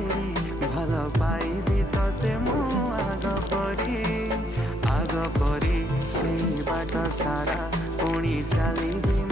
ଫେରି ଭଲ ପାଇବି ତତେ ମୁଁ ଆଗ ପରି ସେଇ ବାଟ ସାରା ପୁଣି ଚାଲିବି